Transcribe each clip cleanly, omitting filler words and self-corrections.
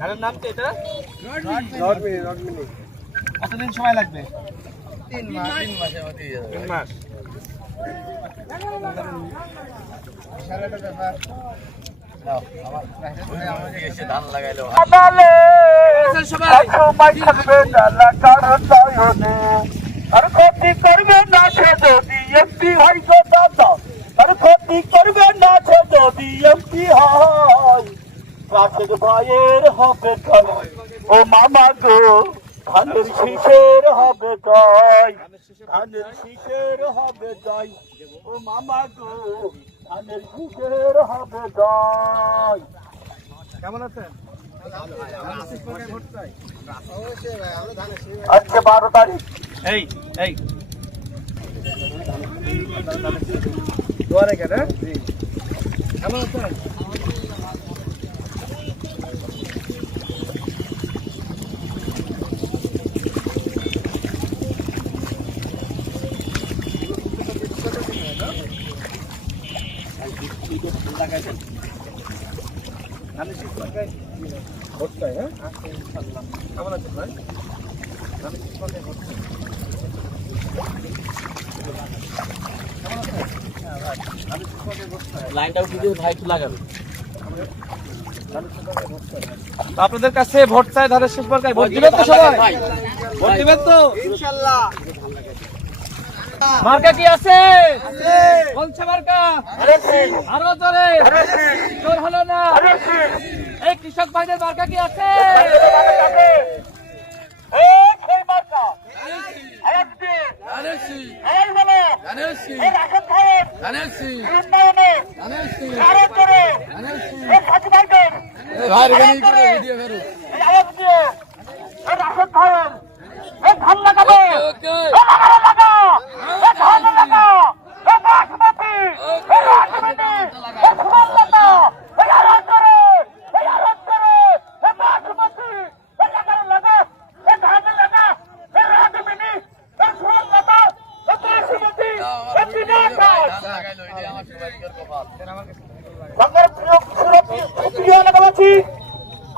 ধানের নাম কি এটা? রডমিনি। কতদিন সময় লাগবে? 3 মাসের মধ্যে হয়ে যাবে। 3 মাস। বিশাল একটা ব্যাপার। নাও, আমাদের এসে ধান লাগাইলো। সবাই থাকবে ডালা কারণ নয়নে আর ক্ষতি করবে না সে যদি এমপি হয় গো দাদা আর ক্ষতি করবে না সে যদি এমপি হয় রাশেদ ভাইয়ের হবে জয় ও মামা গো ধানের শীষের হবে জয় ধানের শীষের হবে জয় ও মামা গো ধানের শীষের হবে জয়। কেমন আছেন? আজকে 12 তারিখ। এই দুয়ারে কেন? কেমন আছেন? কেমন আছেন ভাই? লাইনটাও কি দিয়ে ভাই একটু লাগাবে। আপনাদের কাছে ভোট চাই ধানের শেষ মার্কায় ভোট দিবেন তো সবাই? ভোট দিবেন তো ইনশাআল্লাহ। মার্কা কি আছে? কোনছে মার্কা? আরো জোরে জোর হলো না। এই কৃষক ভাইদের মার্কা কি আছে?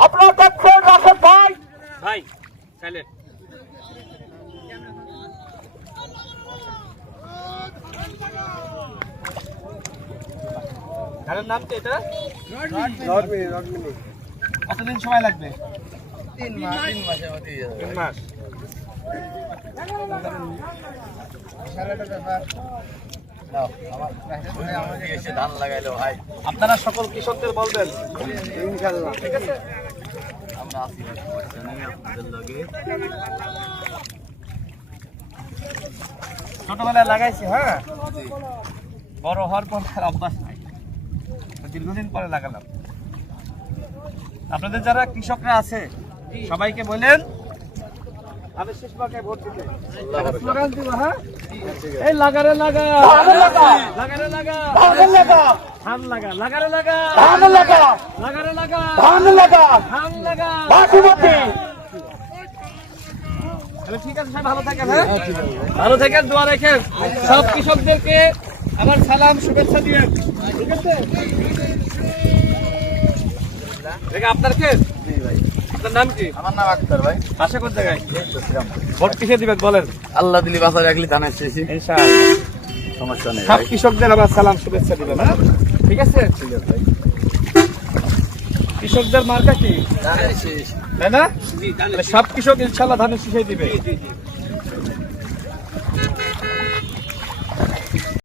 আপনার দেখছেন রাশেদ ভাই সাইলেন্ট। ধানের নাম কি এটা? রডমিনি। কতদিন সময় লাগবে? 3 মাসের মধ্যে হয়ে যাবে। 3 মাস। বিশাল একটা ব্যাপার। নাও, আমাদের এসে ধান লাগাইলো ভাই। আপনারা সকল কৃষকদের বলবেন ইনশাআল্লাহ। ঠিক আছে? আমরা আছি আপনাদের লগে। ছোটবেলায় লাগাইছি, হ্যাঁ বড় হওয়ার পর আর অভ্যাস নাই, দীর্ঘদিন পরে লাগালাম। আপনাদের যারা কৃষকরা আছে সবাইকে বলেন আমি শেষ মার্কায় ভোট দিতে। স্লোগান দিব, হ্যাঁ এই লাগারে লাগা লাগারে লাগা ধান লাগা লাগারে লাগা লাগারে লাগা ধান লাগা বাসুমতি। ঠিক আছে, সবাই ভালো থাকেন, হ্যাঁ ভালো থাকেন, দোয়া রাখেন। সব কৃষকদেরকে আমার সালাম শুভেচ্ছা দিবেন, ঠিক আছে? আপনার কে? আপনার নাম কি? আমার নাম আক্তার ভাই। আশা কোন জায়গায়? ভোট কিসে দিবেন বলেন? আল্লাহ দিলি বাসা রাখলি ধানের শেষে ইনশাআল্লাহ। সমস্যা নেই। সব কৃষকদের আমার সালাম শুভেচ্ছা দিবেন, হ্যাঁ ঠিক আছে? ঠিক আছে ভাই। কৃষকদের মার্কা কি ধানের শেষ। তাই না? সব কৃষক ইনশাআল্লাহ ধানের শীষে দিবে।